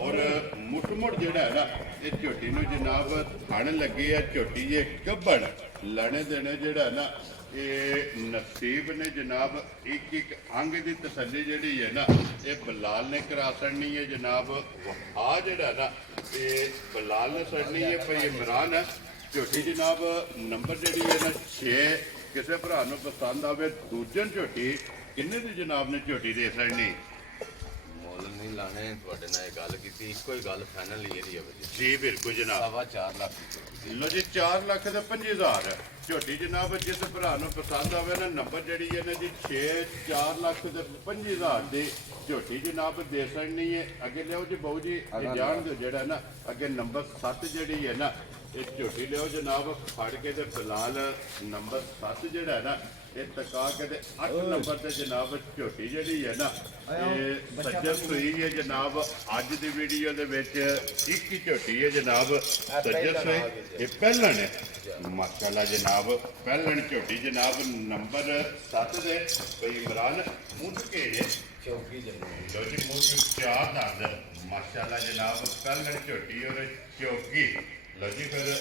ਔਰ ਮੁੱਠ ਜਿਹੜਾ ਹੈ ਨਾ ਇਹ ਝੋਟੀ ਨੂੰ ਜਨਾਬ ਥਣ ਲੱਗੇ ਆ। ਝੋਟੀ ਇਹ ਗੱਭਣ ਲੈਣੇ ਦੇਣੇ ਜਿਹੜਾ ਹੈ ਨਾ ਇਹ ਨਸੀਬ ਨੇ ਜਨਾਬ। ਇੱਕ ਇੱਕ ਅੰਗ ਦੀ ਤਸੱਲੀ ਜਿਹੜੀ ਹੈ ਨਾ ਇਹ ਬਲਾਲ ਨੇ ਕਰਾ ਛੱਡਣੀ ਹੈ ਜਨਾਬ। ਆ ਜਿਹੜਾ ਨਾ ਇਹ ਬਲਾਲ ਨੇ ਛੱਡਣੀ ਹੈ ਭਈ ਇਮਰਾਨ ਝੋਟੀ ਜਨਾਬ। ਨੰਬਰ ਜਿਹੜੀ ਹੈ ਨਾ 6। ਕਿਸੇ ਭਰਾ ਨੂੰ ਪਸੰਦ ਆਵੇ ਦੂਜਨ ਝੋਟੀ ਕਿੰਨੇ ਦੀ ਜਨਾਬ ਨੇ ਝੋਟੀ ਦੇ ਛੱਡਣੀ? ਮੁੱਲ ਨਹੀਂ ਲਾਣੇ ਤੁਹਾਡੇ ਨਾਲ ਇਹ ਗੱਲ ਕੀਤੀ ਇੱਕੋ ਹੀ ਗੱਲ ਫਾਈਨਲ ਹੀ ਇਹਦੀ ਹੋਵੇ ਜੀ ਬਿਲਕੁਲ ਜਨਾਬ। 4.5 ਲੱਖ ਦੀ ਲੋ ਜੀ 4 ਲੱਖ ਤੇ 5000 ਝੋਟੀ ਜਨਾਬ। ਜਿਸ ਭਰਾ ਨੂੰ ਪਸੰਦ ਆਵੇ ਨਾ ਨੰਬਰ ਜਿਹੜੀ ਹੈ ਨਾ ਜੀ 6 4 ਲੱਖ ਤੇ 5000 ਦੀ ਝੋਟੀ ਜਨਾਬ ਦੇ ਸਕਣੀ ਹੈ। ਅੱਗੇ ਲਿਓ ਜੀ ਬਾਊ ਜੀ ਇਹ ਜਾਣ ਦਿਓ ਜਿਹੜਾ ਨਾ ਅੱਗੇ ਨੰਬਰ 7 ਜਿਹੜੀ ਹੈ ਨਾ ਇਹ ਝੋਟੀ ਲਿਓ ਜਨਾਬ ਫੜ ਕੇ ਤੇ ਫਿਲਹਾਲ ਨੰਬਰ 7 ਜਿਹੜਾ ਹੈ ਨਾ ਇਹ ਤਕਾ ਕੇ ਤੇ 8 ਨੰਬਰ ਤੇ ਜਨਾਬ ਝੋਟੀ ਜਿਹੜੀ ਹੈ ਨਾ ਇਹ ਸੱਜਣ ਸੂਈ ਹੈ ਜਨਾਬ। ਅੱਜ ਦੀ ਵੀਡੀਓ ਦੇ ਵਿੱਚ ਇੱਕ ਹੀ ਝੋਟੀ ਹੈ ਜਨਾਬ ਸੱਜਣ ਸੂਈ। ਇਹ ਪਹਿਲਣ ਹੈ ਮਾਸ਼ਾਅੱਲਾ ਜਨਾਬ। ਪਹਿਲਣ ਝੋਟੀ ਜਨਾਬ ਨੰਬਰ 7 ਦੇ ਬਈ ਇਮਰਾਨ ਮੁੱਢ ਕੇ ਜੇ ਚੌਕੀ ਜਮੂਨ ਲੋ ਜੀ ਮੁੱਢ 4 ਦੰਦ ਮਾਸ਼ਾਅੱਲਾ ਜਨਾਬ। ਪਹਿਲਣ ਝੋਟੀ ਔਰ ਚੌਕੀ ਲੋ ਜੀ। ਫਿਰ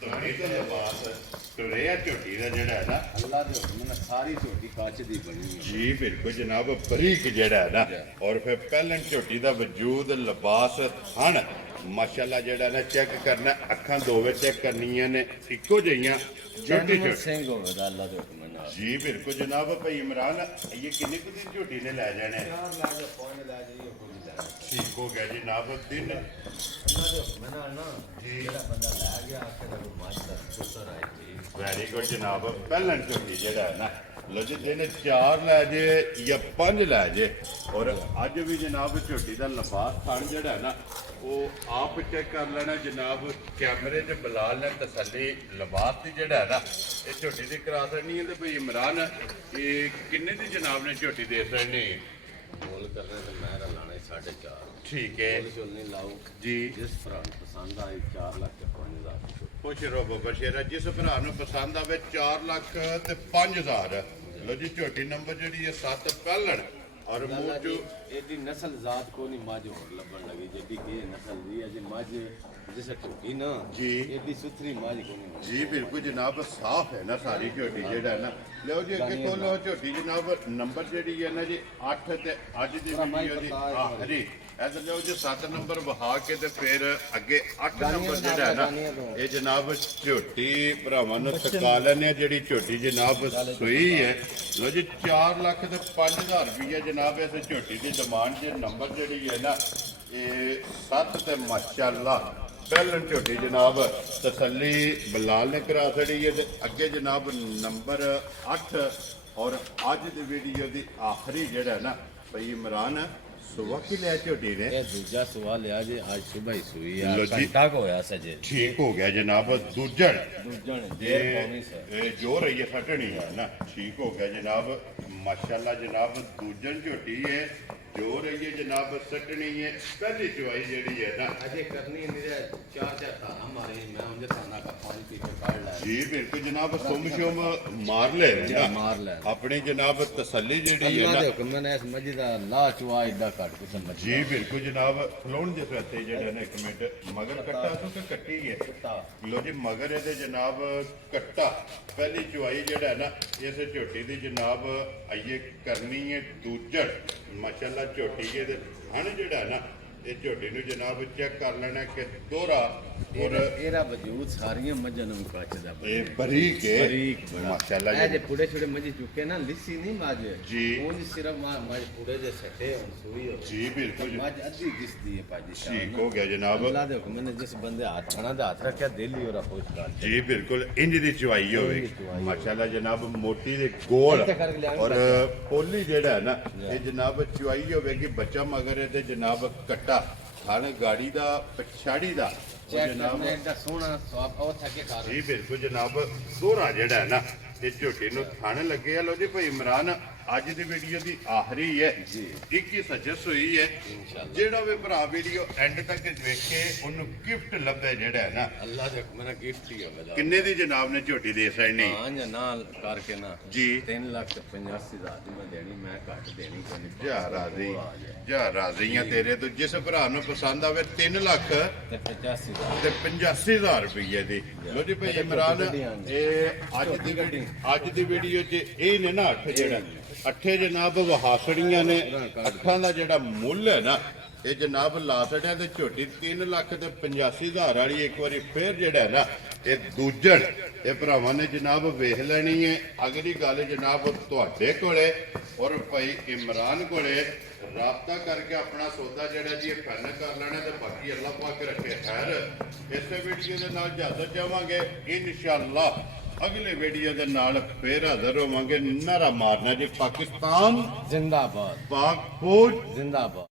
ਤੁਹਾਡੀ ਤੋਂ ਬਾਤ ਤੁਰੇ ਆ ਝੋਟੀ ਦਾ ਜਿਹੜਾ ਹੈ ਨਾ ਅੱਲਾ ਦੇ ਹੁਕਮ ਨਾਲ ਸਾਰੀ ਝੋਟੀ ਕੱਚ ਦੀ ਬਣੀ ਹੈ ਜੀ ਬਿਲਕੁਲ ਜਨਾਬ। ਬਰੀਕ ਜਿਹੜਾ ਹੈ ਨਾ ਔਰ ਫਿਰ ਪਹਿਲਣ ਝੋਟੀ ਦਾ ਵਜੂਦ ਲਿਬਾਸ ਹਣ ਮਾਸ਼ਾਅੱਲਾ ਜਿਹੜਾ ਨਾ ਚੈੱਕ ਕਰਨਾ ਅੱਖਾਂ ਦੋਵੇਂ ਚੈੱਕ ਕਰਨੀਆਂ ਨੇ ਇੱਕੋ ਜਿਹੀਆਂ ਛੋਟੀ ਜਨਮ ਛੋਟੀ ਸਿੰਘ ਹੋਵੇਗਾ ਅੱਲਾ ਦੇ ਹੁਕਮ ਨਾਲ। ਜੀ ਬਿਲਕੁਲ ਜਨਾਬ। ਭਾਈ ਇਮਰਾਨ ਇਹ ਕਿੰਨੇ ਕੁ ਦਿਨ ਝੋਟੀ ਨੇ ਲੈ ਜਾਣੇ? 4 ਲੱਖ ਪੌਂਡ ਲੈ ਜਾਈਏ ਕੋਈ ਨਹੀਂ ਲੈਣਾ ਠੀਕ ਹੋ ਗਿਆ ਜਨਾਬ। ਦਿਨ ਅੱਲਾ ਦੇ ਹੁਕਮ ਨਾਲ ਨਾ ਜਿਹੜਾ ਬੰਦਾ ਲੈ ਗਿਆ ਆਖੇ ਦਾ ਕੋਈ ਮੱਝ ਦਾ ਪੁੱਤਰ ਆਏ ਜੀ ਵੈਰੀ ਗੁੱਡ ਜਨਾਬ। ਪਹਿਲਣ ਝੋਟੀ ਜਿਹੜਾ ਹੈ ਨਾ ਲੋ ਜੀ ਦਿਨ 4 ਲੈ ਜੇ ਜਾਂ 5 ਲੈ ਜੇ। ਔਰ ਅੱਜ ਵੀ ਜਨਾਬ ਝੋਟੀ ਦਾ ਲਿਬਾਸ ਥਣ ਜਿਹੜਾ ਹੈ ਨਾ ਉਹ ਆਪ ਚੈੱਕ ਕਰ ਲੈਣਾ ਜਨਾਬ। ਕੈਮਰੇ 'ਚ ਬਲਾਲ ਨੇ ਤਸੱਲੀ ਲਿਬਾਸ ਦੀ ਜਿਹੜਾ ਹੈ ਨਾ ਇਹ ਝੋਟੀ ਦੀ ਕਰਾ ਦੇਣੀ ਹੈ। ਤੇ ਭਈ ਇਮਰਾਨ ਇਹ ਕਿੰਨੇ ਦੀ ਜਨਾਬ ਨੇ ਝੋਟੀ ਦੇ ਦੇਣੀ? ਮੁੱਲ ਕਰਨਾ ਤੇ ਮੈਂ ਲਾਣਾ 4.5 ਠੀਕ ਹੈ ਮੁੱਲ ਚੁੱਲ ਨਹੀਂ ਲਾਓ ਜੀ। ਜਿਸ ਭਰਾ ਨੂੰ ਪਸੰਦ ਆਏ 4 ਲੱਖ ਤੇ 5,000 ਖੁਸ਼ ਰਹੋ ਬਾਬਾ ਸ਼ੇਰਾ। ਜਿਸ ਭਰਾ ਨੂੰ ਪਸੰਦ ਆਵੇ 4 ਲੱਖ ਤੇ 5000 ਲੋ ਜੀ। ਝੋਟੀ ਨੰਬਰ ਜਿਹੜੀ ਹੈ 7 ਪਹਿਲਣ ਔਰ ਮੂੰਹ 'ਚ ਇਹਦੀ ਨਸਲ ਜ਼ਾਤ ਕੋ ਨਹੀਂ ਮੱਝ ਹੋਰ ਲੱਭਣ ਲੱਗੀ ਜਿਹੜੀ ਕਿ ਨਸਲ ਦੀ ਅਜੇ ਮੱਝ ਜਿਸ ਝੋਟੀ ਨਾ ਜੀ। ਇਹਦੀ ਸੁਥਰੀ ਮੱਝ ਕੋ ਨਹੀਂ ਜੀ ਬਿਲਕੁਲ ਜਨਾਬ। ਸਾਫ਼ ਹੈ ਨਾ ਸਾਰੀ ਝੋਟੀ ਜਿਹੜਾ ਹੈ ਨਾ। ਲਓ ਜੀ ਅੱਗੇ ਕੋਲੋਂ ਝੋਟੀ ਜਨਾਬ ਨੰਬਰ ਜਿਹੜੀ ਹੈ ਨਾ ਜੀ 8 ਤੇ ਅੱਜ ਦੀ ਵੀਡੀਓ ਦੀ ਆਖਰੀ ਇਧਰ ਲਓ ਜੀ 7 ਨੰਬਰ ਵਹਾ ਕੇ ਤੇ ਫਿਰ ਅੱਗੇ 8 ਨੰਬਰ ਜਿਹੜਾ ਹੈ ਨਾ ਇਹ ਜਨਾਬ ਝੋਟੀ ਭਰਾਵਾਂ ਨੂੰ ਥਕਾ ਲੈਣੇ ਜਿਹੜੀ ਝੋਟੀ ਜਨਾਬ ਸੂਈ ਹੈ। ਲਓ ਜੀ 4 ਲੱਖ ਤੇ 5000 ਰੁਪਈਆ ਜਨਾਬ ਇਸ ਝੋਟੀ ਦੀ ਡਿਮਾਂਡ ਜੇ ਨੰਬਰ ਜਿਹੜੀ ਹੈ ਨਾ ਇਹ 7 ਤੇ ਮਾਸ਼ਾਅੱਲਾ ਪਹਿਲਣ ਝੋਟੀ ਜਨਾਬ ਤਸੱਲੀ ਬਲਾਲ ਨੇ ਕਰਾ ਛੜੀ ਹੈ। ਤੇ ਅੱਗੇ ਜਨਾਬ ਨੰਬਰ 8 ਔਰ ਅੱਜ ਦੀ ਵੀਡੀਓ ਦੀ ਆਖਰੀ ਜਿਹੜਾ ਹੈ ਨਾ ਭਈ ਇਮਰਾਨ ਸੁਬਹ ਕੀ ਲਿਆ ਝੋਟੀ ਨੇ? ਇਹ ਦੂਜਾ ਸਵਾਲ ਲਿਆ ਜੀ ਅੱਜ ਸਵੇਰ ਹੀ ਸੂਈ ਆ ਲਓ ਜੀ। ਘੰਟਾ ਕੁ ਹੋਇਆ ਸਜੇ ਠੀਕ ਹੋ ਗਿਆ ਜਨਾਬ। ਦੂਜਣ ਦੂਜਣ ਦੇਰ ਪਾਉਣੀ ਸਰ ਇਹ ਜੋ ਰਹੀ ਹੈ ਫਟਣੀ ਹੈ ਨਾ। ਠੀਕ ਹੋ ਗਿਆ ਜਨਾਬ। ਮਾਸ਼ਾਅੱਲਾ ਜਨਾਬ ਦੂਜਣ ਝੋਟੀ ਹੈ ਜੋ ਰਹੀ ਹੈ ਜਨਾਬ ਸੱਟਣੀ ਹੈ। ਪਹਿਲੀ ਚੁਆਈ ਜਿਹੜੀ ਹੈ ਨਾ ਅਜੇ ਕਰਨੀ ਮੇਰੇ 4 ਧਾਰਾਂ ਮਾਰੇ ਮੈਂ ਉਹਦੇ ਧਾਰਾਂ ਦਾ ਪਾਣੀ ਪੀ ਕੇ ਕੱਢ ਲਿਆ ਜੀ ਬਿਲਕੁਲ ਜਨਾਬ। ਸੁਮ ਸ਼ੁਮ ਮਾਰ ਲੈ ਨਾ ਮਾਰ ਲੈ ਆਪਣੀ ਜਨਾਬ ਤਸੱਲੀ ਜਿਹੜੀ ਹੈ ਅੱਲਾ ਨਾ ਦੇ ਹੁਕਮ ਨਾਲ ਇਸ ਮੱਝ ਦਾ ਲਾ ਚੁਆ ਏਡਾ ਕੱਢ ਕੇ ਸਮਝ ਜੀ ਬਿਲਕੁਲ ਜਨਾਬ। ਖਲੋਣ ਦੇ ਸਵਾਤੇ ਜਿਹੜਾ ਨਾ 1 ਮਿੰਟ ਮਗਰ ਕੱਟਾ ਤੋਂ ਕਿ ਕੱਟੀ ਹੈ ਲੋ ਜੀ ਮਗਰ ਇਹਦੇ ਜਨਾਬ ਕੱਟਾ ਪਹਿਲੀ ਚੁਆਈ ਜਿਹੜਾ ਨਾ ਇਸ ਝੋਟੀ ਦੀ ਜਨਾਬ ਆਈਏ ਕਰਨੀ ਹੈ ਦੂਜੜ ਮਾਸ਼ਾਅੱਲਾ ਝੋਟੀ ਇਹਦੇ ਹਣ ਜਿਹੜਾ ਨਾ ਇਹ ਝੋਟੀ ਨੂੰ ਜਨਾਬ ਚੈੱਕ ਕਰ ਲੈਣਾ ਕਿ ਦੋਹਰਾ ਔਰ ਇਹਦਾ ਵਜੂਦ ਸਾਰੀਆਂ ਮੱਝਾਂ ਨੂੰ ਕੱਚ ਦਾ ਇਹ ਬਰੀਕ ਹੈ ਬਰੀਕ ਬੜਾ ਮਾਸ਼ਾਅੱਲਾ ਇਹ ਜੇ ਪੁੜੇ ਛੋੜੇ ਮੱਝੀ ਚੁੱਕੇ ਨਾ ਲਿੱਸੀ ਨਹੀਂ ਮਾਜੇ ਜੀ। ਉਹ ਸਿਰਫ ਮੱਝ ਪੁੜੇ ਦੇ ਸੱਟੇ ਹੁਣ ਸੂਈ ਹੋ ਜੀ ਬਿਲਕੁਲ ਮੱਝ ਅੱਧੀ ਦਿਸਦੀ ਹੈ ਭਾਜੀ ਠੀਕ ਹੋ ਗਿਆ ਜਨਾਬ ਅੱਲਾ ਦੇ ਹੁਕਮ ਨੇ ਜਿਸ ਬੰਦੇ ਹੱਥ ਖਾਣਾ ਦਾ ਹੱਥ ਰੱਖਿਆ ਦਿਲ ਹੀ ਉਹਦਾ ਪੁੱਛ ਕਰ ਜੀ ਬਿਲਕੁਲ ਇੰਜ ਦੀ ਚਵਾਈ ਹੋਵੇ ਚਵਾਈ ਮਾਸ਼ਾਅੱਲਾ ਜਨਾਬ ਮੋਟੀ ਦੇ ਗੋਲ ਇੱਥੇ ਕਰਕੇ ਲਿਆਉਣ ਔਰ ਪੋਲੀ ਜਿਹੜਾ ਹੈ ਨਾ ਇਹ ਜਨਾਬ ਚਵਾਈ ਹੋਵੇਗੀ ਬੱਚਾ ਮਗਰ ਇਹਦੇ ਜਨਾਬ ਕੱਟਾ ਖਾਣ ਗਾੜੀ ਦਾ ਪਛਾੜੀ ਦਾ ਉਹ ਚੈੱਕ ਜਨਾਬ ਕਰਨਾ ਇਹਦਾ ਸੋਹਣਾ ਸਵਾਬ ਉਹ ਥੱਕੇ ਕਰ ਜੀ ਬਿਲਕੁਲ ਜਨਾਬ ਦੋਹਰਾ ਜਿਹੜਾ ਹੈ ਨਾ ਇਹ ਝੋਟੇ ਨੂੰ ਥਣ ਲੱਗੇ ਆ ਲੋ ਜੀ ਭਾਈ ਇਮਰਾਨ ਅੱਜ ਦੀ ਵੀਡੀਓ ਦੀ ਆਖਰੀ ਹੈ ਜੀ। 21 ਸਜਸ ਹੋਈ ਹੈ ਇਨਸ਼ਾਅੱਲਾ ਜਿਹੜਾ ਵੀ ਭਰਾ ਵੀਡੀਓ ਐਂਡ ਤੱਕ ਵੇਖੇ ਉਹਨੂੰ ਗਿਫਟ ਲੱਭੇ ਜਿਹੜਾ ਹੈ ਨਾ ਅੱਲਾ ਦੇ ਹੁਕਮ ਨਾਲ ਗਿਫਟ ਹੀ ਹੋਵੇ ਕਿੰਨੇ ਦੀ ਜਨਾਬ ਨੇ ਝੋਟੀ ਦੇ ਸੈਣੀ ਹਾਂ ਜਾਂ ਨਾਲ ਕਰਕੇ ਨਾ ਜੀ 3,85,000 ਦੀ ਮੈਂ ਦੇਣੀ ਮੈਂ ਘੱਟ ਦੇਣੀ ਕੋਈ ਨਹੀਂ ਜਾ ਰਾਜ਼ੀ ਜਾ ਰਾਜ਼ੀਆਂ ਤੇਰੇ ਤੋਂ ਜਿਸ ਭਰਾ ਨੂੰ ਪਸੰਦ ਆਵੇ 3 ਲੱਖ ਤੇ 85,000 ਤੇ 85,000 ਰੁਪਏ ਦੀ ਲੋ ਜੀ ਭਾਈ ਇਮਰਾਨ ਇਹ ਅੱਜ ਦੀ ਵੀਡੀਓ 'ਚ ਇਹ ਨੇ ਨਾ ਅੱਠ ਜਿਹੜਾ ਅੱਠੇ ਜਨਾਬ ਵਹਾਸੜੀਆਂ ਨੇ ਅੱਠਾਂ ਦਾ ਜਿਹੜਾ ਮੁੱਲ ਹੈ ਨਾ ਇਹ ਜਨਾਬ ਲਾਸੜਿਆਂ ਦੇ ਝੋਟੀ 3 ਲੱਖ ਤੇ 85,000 ਵਾਲੀ ਇੱਕ ਵਾਰੀ ਫੇਰ ਜਿਹੜਾ ਹੈ ਨਾ ਇਹ ਦੂਜਣ ਇਹ ਭਰਾਵਾਂ ਨੇ ਜਨਾਬ ਵੇਖ ਲੈਣੀ ਹੈ ਅਗਲੀ ਗੱਲ ਜਨਾਬ ਤੁਹਾਡੇ ਕੋਲੇ ਔਰ ਭਾਈ ਇਮਰਾਨ ਕੋਲੇ ਰਾਬਤਾ ਕਰਕੇ ਆਪਣਾ ਸੌਦਾ ਜਿਹੜਾ ਜੀ ਇਹ ਫਨ ਕਰ ਲੈਣਾ ਤੇ ਬਾਕੀ ਅੱਲਾਹ ਪਾਕ ਰੱਖੇ ਖੈਰ ਇਸੇ ਵੀਡੀਓ ਦੇ ਨਾਲ ਇਜਾਜ਼ਤ ਚਾਹਾਂਗੇ ਇਨਸ਼ਾਅੱਲਾ ਅਗਲੇ ਵੀਡੀਓ ਦੇ ਨਾਲ ਫੇਰ ਹਾਜ਼ਰ ਹੋਵਾਂਗੇ ਨਾਰਾ ਮਾਰਨਾ ਜੀ ਪਾਕਿਸਤਾਨ जिंदाबाद ਪਾਕ ਫੌਜ जिंदाबाद